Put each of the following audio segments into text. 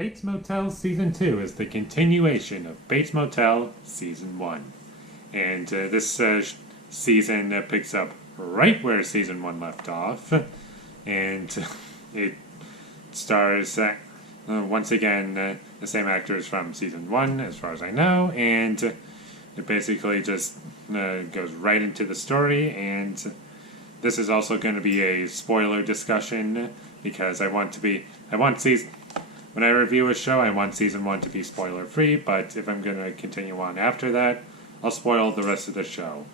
Bates Motel Season 2 is the continuation of Bates Motel Season 1. And this season picks up right where Season 1 left off. And it stars, once again, the same actors from Season 1, as far as I know. And it basically just goes right into the story. And this is also going to be a spoiler discussion because when I review a show, I want Season 1 to be spoiler-free, but if I'm going to continue on after that, I'll spoil the rest of the show.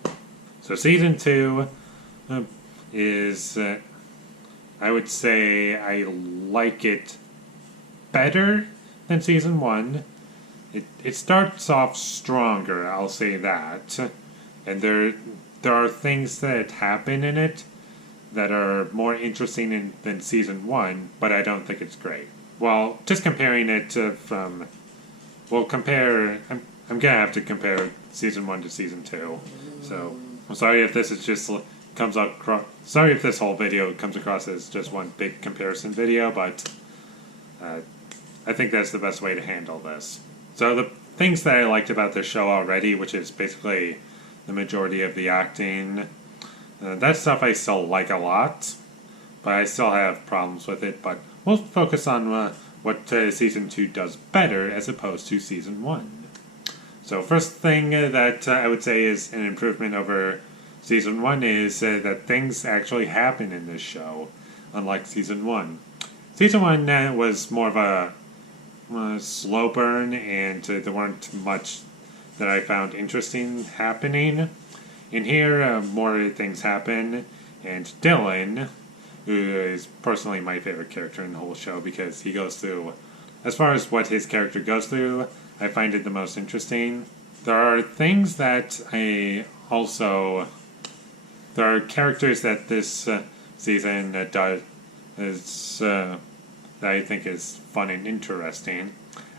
So Season 2 is, I would say I like it better than Season 1. It starts off stronger, I'll say that. And there are things that happen in it that are more interesting than Season 1, but I don't think it's great. Well, just comparing it I'm gonna have to compare Season 1 to Season 2. So, I'm sorry if this sorry if this whole video comes across as just one big comparison video, but I think that's the best way to handle this. So the things that I liked about this show already, which is basically the majority of the acting, that stuff I still like a lot, but I still have problems with it, but we'll focus on what Season 2 does better as opposed to Season 1. So first thing that I would say is an improvement over Season 1 is that things actually happen in this show, unlike Season 1. Season 1 was more of a slow burn, and there weren't much that I found interesting happening. In here, more things happen, and Dylan, who is personally my favorite character in the whole show because he goes through, as far as what his character goes through, I find it the most interesting. There are things that there are characters that this season does that I think is fun and interesting.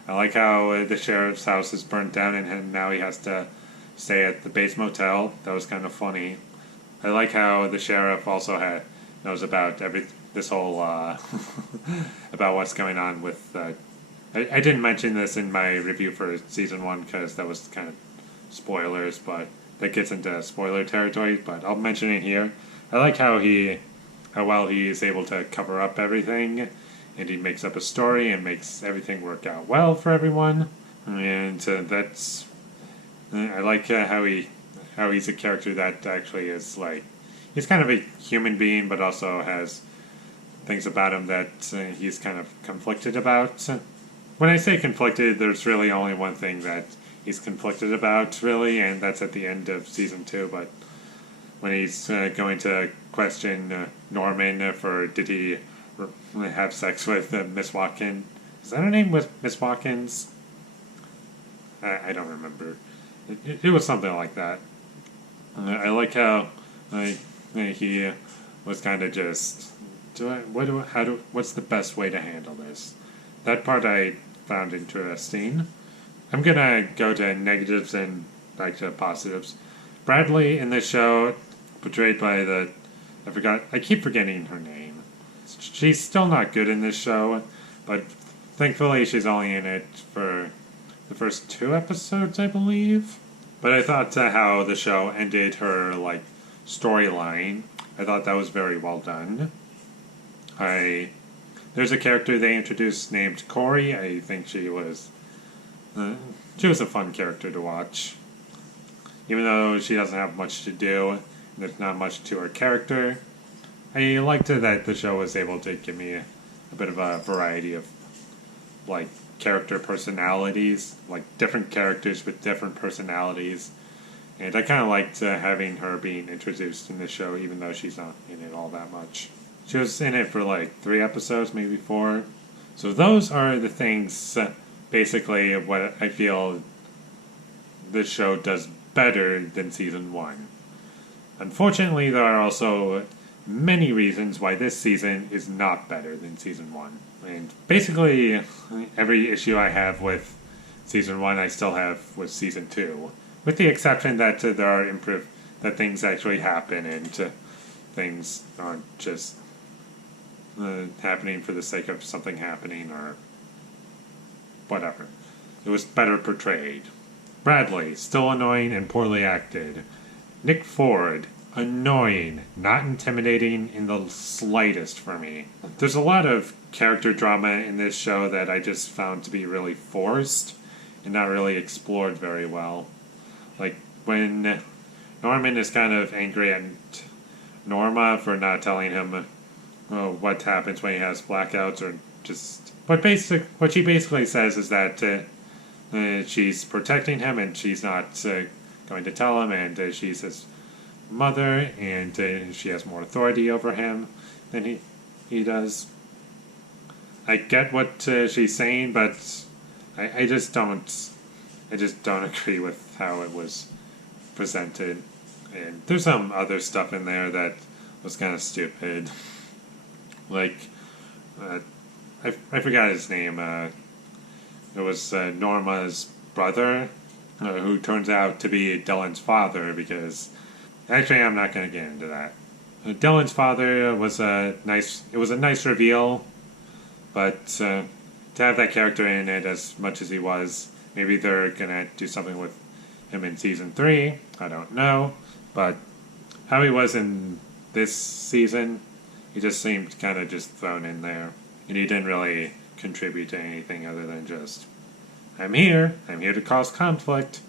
I like how the sheriff's house is burnt down and now he has to stay at the Bates Motel. That was kind of funny. I like how the sheriff also knows about this whole about what's going on with. I didn't mention this in my review for Season 1 because that was kind of spoilers, but that gets into spoiler territory. But I'll mention it here. I like how well he is able to cover up everything, and he makes up a story and makes everything work out well for everyone. And I like how he's a character that actually is like. He's kind of a human being, but also has things about him that he's kind of conflicted about. When I say conflicted, there's really only one thing that he's conflicted about, really, and that's at the end of Season 2. But when he's going to question Norman for did he have sex with Miss Watkins? Is that her name? Miss Watkins? I don't remember. It was something like that. I like how he was kind of just, what's the best way to handle this? That part I found interesting. I'm gonna go to negatives and back to positives. Bradley in this show, portrayed by I keep forgetting her name. She's still not good in this show, but thankfully she's only in it for the first 2 episodes, I believe. But I thought how the show ended her, storyline, I thought that was very well done. There's a character they introduced named Corey. I think she was a fun character to watch. Even though she doesn't have much to do, and there's not much to her character, I liked it that the show was able to give me a bit of a variety of, character personalities, different characters with different personalities. And I kind of liked having her being introduced in the show, even though she's not in it all that much. She was in it for 3 episodes, maybe 4. So those are the things, basically, what I feel this show does better than Season 1. Unfortunately, there are also many reasons why this season is not better than Season 1. And basically, every issue I have with Season 1, I still have with Season 2. With the exception that there are that things actually happen and things aren't just happening for the sake of something happening, or whatever. It was better portrayed. Bradley, still annoying and poorly acted. Nick Ford, annoying, not intimidating in the slightest for me. There's a lot of character drama in this show that I just found to be really forced and not really explored very well. Like when Norman is kind of angry at Norma for not telling him what happens when he has blackouts, or just what she basically says is that she's protecting him and she's not going to tell him, and she's his mother, and she has more authority over him than he does. I get what she's saying, but I just don't agree with how it was presented. And there's some other stuff in there that was kind of stupid. Like, I forgot his name. It was Norma's brother, who turns out to be Dylan's father, because... Actually, I'm not going to get into that. Dylan's father was a nice reveal, but to have that character in it as much as he was, maybe they're going to do something with him in season 3, I don't know, but how he was in this season, he just seemed kind of just thrown in there, and he didn't really contribute to anything other than just, I'm here to cause conflict.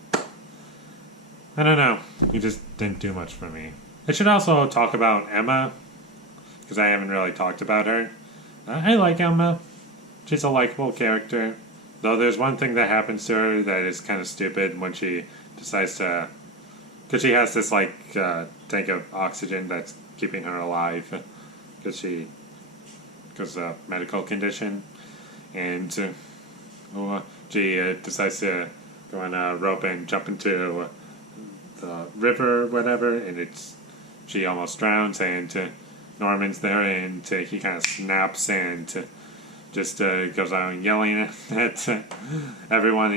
I don't know. He just didn't do much for me. I should also talk about Emma, because I haven't really talked about her. I like Emma. She's a likable character. Though there's one thing that happens to her that is kind of stupid when she decides to... Because she has this, tank of oxygen that's keeping her alive. Because of a medical condition. And she decides to go on a rope and jump into... the river, whatever, and she almost drowns, and Norman's there, and he kind of snaps and just goes on yelling at everyone,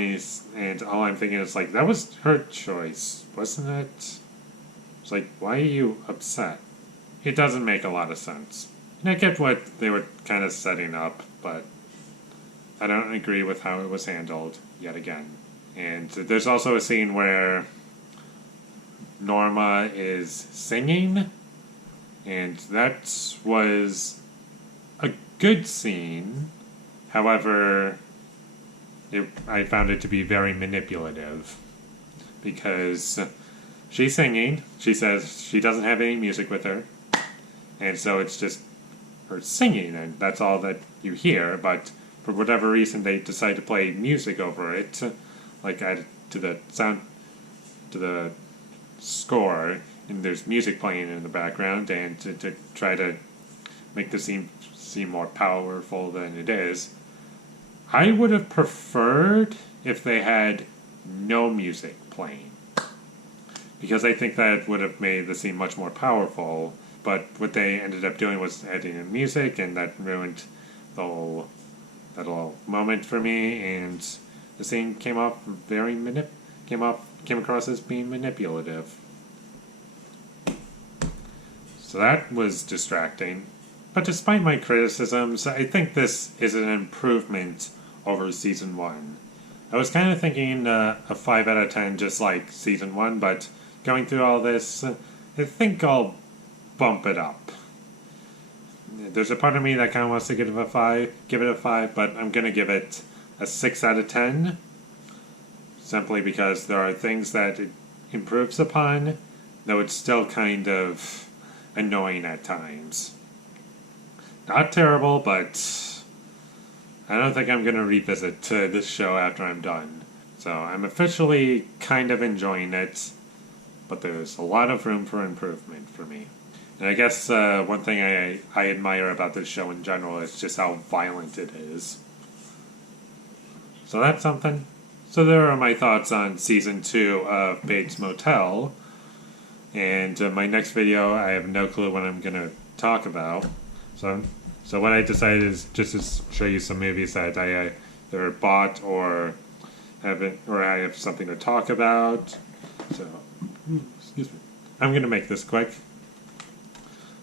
and all I'm thinking is, that was her choice, wasn't it? It's like, why are you upset? It doesn't make a lot of sense. And I get what they were kind of setting up, but I don't agree with how it was handled, yet again. And there's also a scene where Norma is singing, and that was a good scene. However, I found it to be very manipulative, because she's singing, she says she doesn't have any music with her, and so it's just her singing, and that's all that you hear, but for whatever reason they decide to play music over it, add to the score, and there's music playing in the background, and to try to make the scene seem more powerful than it is. I would have preferred if they had no music playing, because I think that would have made the scene much more powerful, but what they ended up doing was adding in music, and that ruined that whole moment for me, and the scene came across as being manipulative. So that was distracting. But despite my criticisms, I think this is an improvement over Season 1. I was kind of thinking a 5 out of 10 just like Season 1, but going through all this, I think I'll bump it up. There's a part of me that kind of wants to give it a 5, but I'm going to give it a 6 out of 10. Simply because there are things that it improves upon, though it's still kind of annoying at times. Not terrible, but I don't think I'm going to revisit this show after I'm done. So I'm officially kind of enjoying it, but there's a lot of room for improvement for me. And I guess one thing I admire about this show in general is just how violent it is. So that's something. So there are my thoughts on Season 2 of Bates Motel. And my next video, I have no clue what I'm going to talk about. So what I decided is just to show you some movies that I either bought or I have something to talk about. So, excuse me. I'm going to make this quick.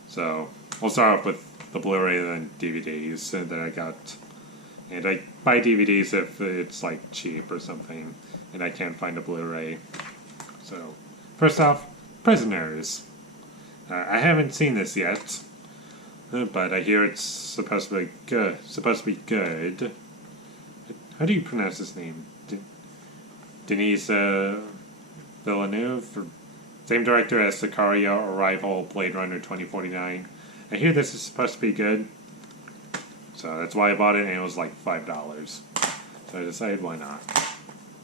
So we'll start off with the Blu-ray and DVDs that I got And I buy DVDs if it's like cheap or something, and I can't find a Blu-ray. So, first off, Prisoners. I haven't seen this yet, but I hear it's supposed to be good. How do you pronounce his name? Denis Villeneuve? Same director as Sicario, Arrival, Blade Runner 2049. I hear this is supposed to be good, so that's why I bought it, and it was like $5. So I decided, why not?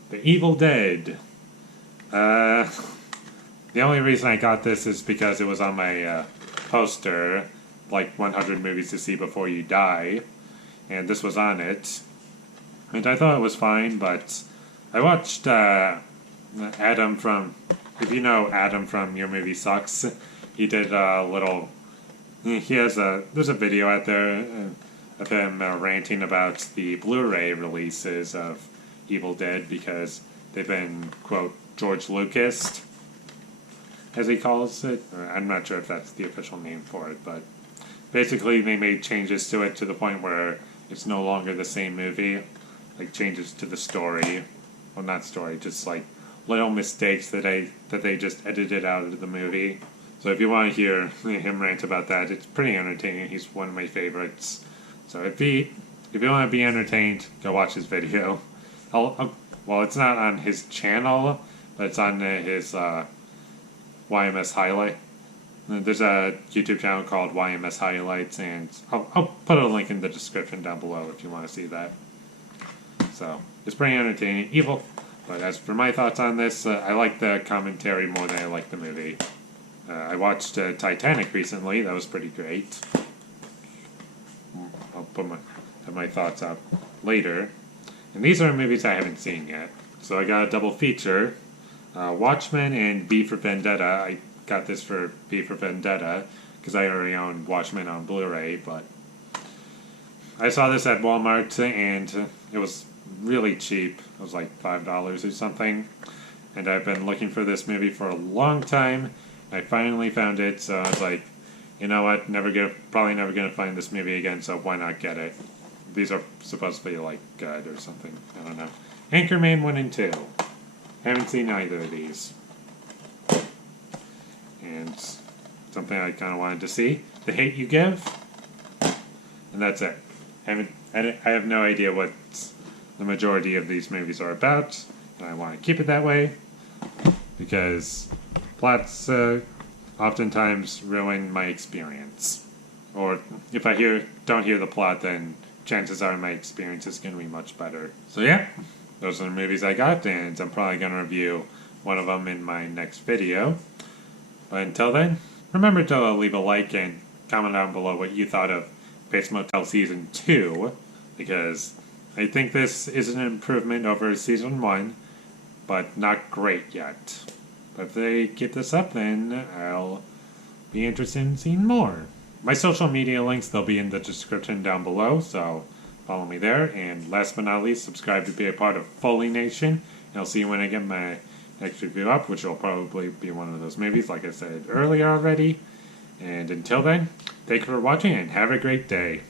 The Evil Dead. The only reason I got this is because it was on my poster, like 100 movies to see before you die, and this was on it. And I thought it was fine, but I watched Adam from, if you know Adam from Your Movie Sucks, he did a little, there's a video out there of him ranting about the Blu-ray releases of Evil Dead because they've been, quote, George Lucas, as he calls it. I'm not sure if that's the official name for it, but basically they made changes to it to the point where it's no longer the same movie, like changes to the story, well, not story, just like little mistakes that they just edited out of the movie. So if you want to hear him rant about that, it's pretty entertaining. He's one of my favorites. So if you want to be entertained, go watch his video. Well, it's not on his channel, but it's on his YMS Highlight. There's a YouTube channel called YMS Highlights, and I'll put a link in the description down below if you want to see that. So, it's pretty entertaining. Evil. But as for my thoughts on this, I like the commentary more than I like the movie. I watched Titanic recently. That was pretty great. I'll put my thoughts up later. And these are movies I haven't seen yet. So I got a double feature. Watchmen and V for Vendetta. I got this for V for Vendetta because I already own Watchmen on Blu-ray, but I saw this at Walmart and it was really cheap. It was like $5 or something. And I've been looking for this movie for a long time. I finally found it, so I was like, you know what, probably never gonna find this movie again, so why not get it? These are supposed to be like good or something. I don't know. Anchorman 1 and 2. Haven't seen either of these. And something I kind of wanted to see. The Hate You Give. And that's it. I have no idea what the majority of these movies are about. And I want to keep it that way. Because plots oftentimes ruin my experience. Or if I don't hear the plot, then chances are my experience is going to be much better. So yeah, those are the movies I got, and I'm probably going to review one of them in my next video. But until then, remember to leave a like and comment down below what you thought of Bates Motel Season 2, because I think this is an improvement over Season 1, but not great yet. But if they keep this up, then I'll be interested in seeing more. My social media links, they'll be in the description down below, so follow me there. And last but not least, subscribe to be a part of Foley Nation. And I'll see you when I get my next review up, which will probably be one of those movies, like I said earlier already. And until then, thank you for watching and have a great day.